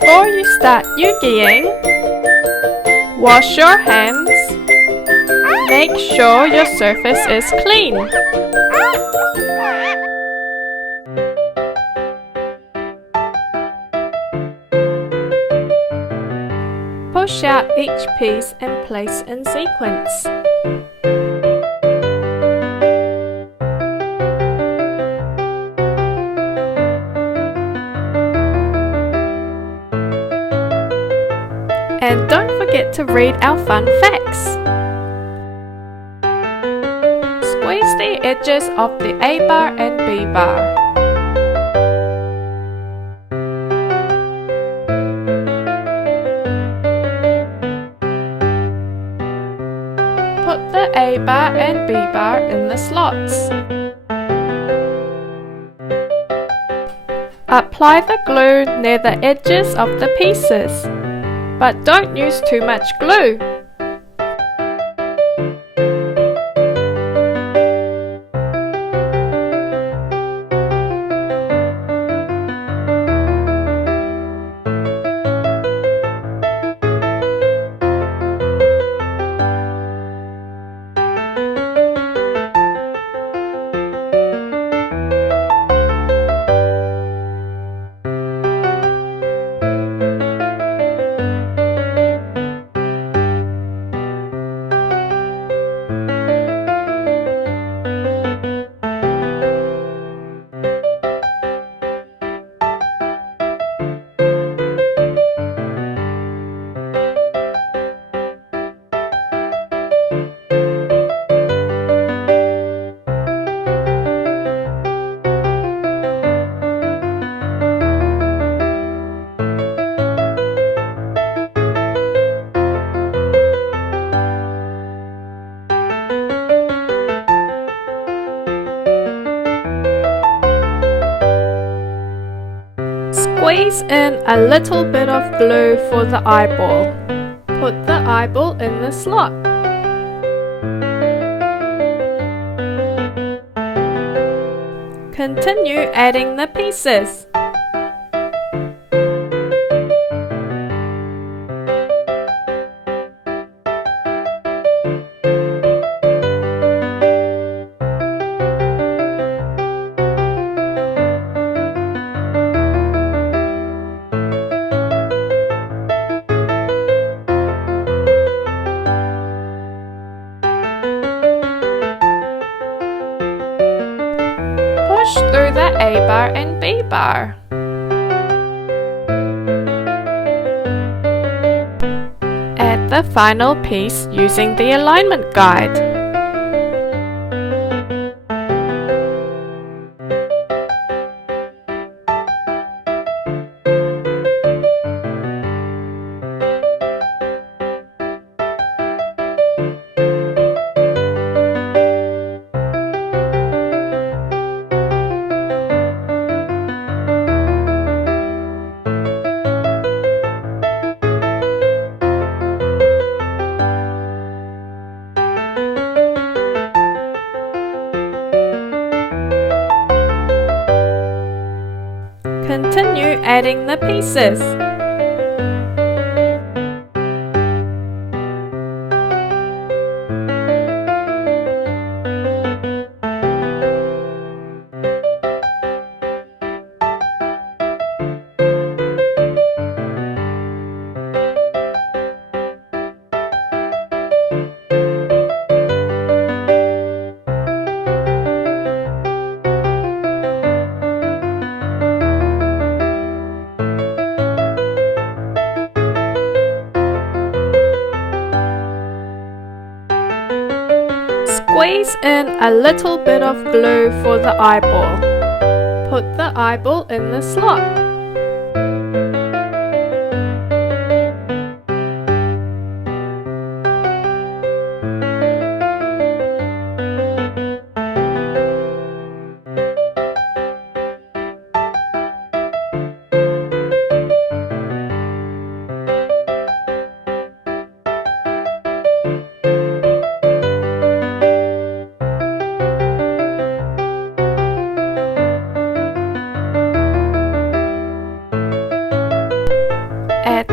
Before you start Eugying, wash your hands. Make sure your surface is clean. Push out each piece and place in sequence. And don't forget to read our fun facts. Squeeze the edges of the A bar and B bar. Put the A bar and B bar in the slots. Apply the glue near the edges of the pieces, but don't use too much glue. Squeeze in a little bit of glue for the eyeball. Put the eyeball in the slot. Continue adding the pieces. Push through the A bar and B bar. Add the final piece using the alignment guide. Continue adding the pieces. Squeeze in a little bit of glue for the eyeball. Put the eyeball in the slot.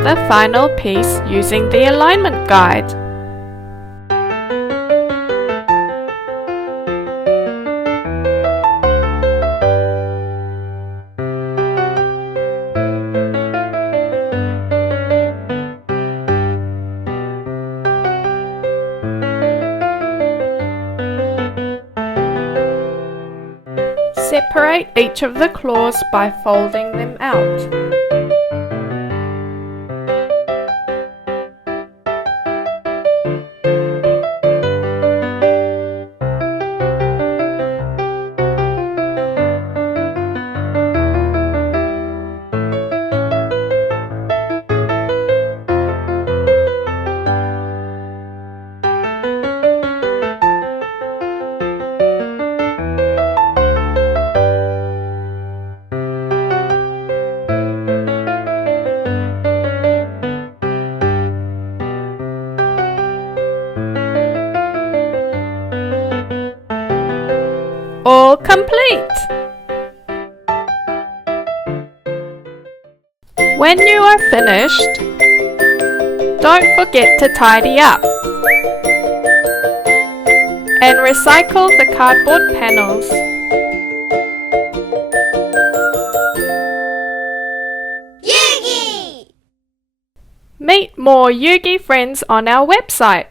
the final piece using the alignment guide. Separate each of the claws by folding them out. All complete! When you are finished, don't forget to tidy up and recycle the cardboard panels. Eugy! Meet more Eugy friends on our website.